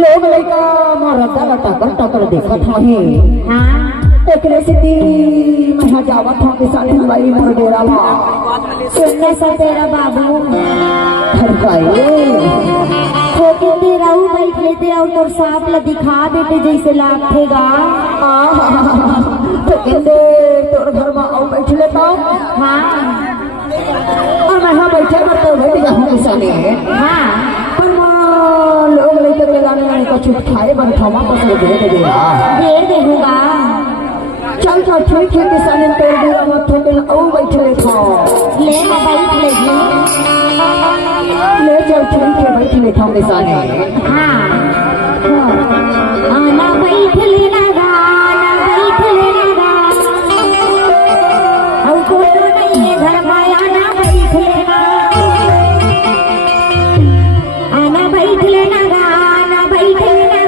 लोग लड़का मरदा टकर टकर देखत हहे। हां एकरे से मैं जावत हूं के साथ हमारी मोर डेरा ला सुनने से तेरा बाबू हर भाई होके तेरा हूँ बैठ ले तेरा ऊपर सांप ला दिखा बेटे जैसे लाखेगा। तो कहते तोर घर में आओ बैठ लेता। हाँ और मैं हाँ बैठे तो बैठ जाऊंगी साले। हाँ पर लोग लेकर के लाने का छुट खाए बन थमा पस ले दे देगा। चल चल ठीक है किसाने तोड़ दिया मत थोड़े आओ बैठ लेता ले ना बैठ ले ले चल ठीक है बैठ लेता हूँ किसाने। हाँ आना बैठ लेना गाना बैठ लेना गाना अब कोई नहीं है घर में आना बैठ लेना आना बैठ लेना गाना बैठ लेना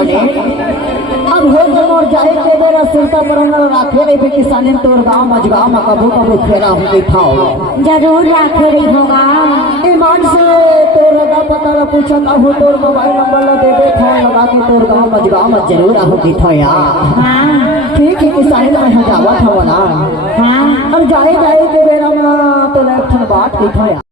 किसाने अब हो जन और जाए के बेरा सुनता परंगा राखे रही भी किसाने तोर गांव मजगांव में कबो कबो फेरा हो गई थाओ जरूर राखे रही होगा। ईमान से तोर अदा पता ला पूछा का हो तोर मोबाइल नंबर ला दे दे फोन लगा के तोर गांव मजगांव में जरूर आ होगी था यार। हाँ ठीक है किसाने में जावा था ना। हाँ अब जाए जाए के बेरा में तो लेफ्ट बात की था यार।